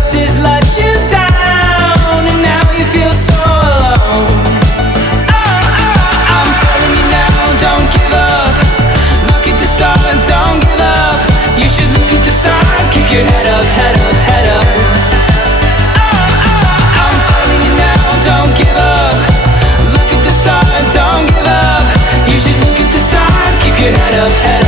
else has let you down, and now you feel so alone. I'm telling you now, don't give up. Look at the stars, don't give up. You should look at the signs, keep your head up, head up, head up. I'm telling you now, don't give up. Look at the stars, don't give up. You should look at the signs, keep your head up, head up.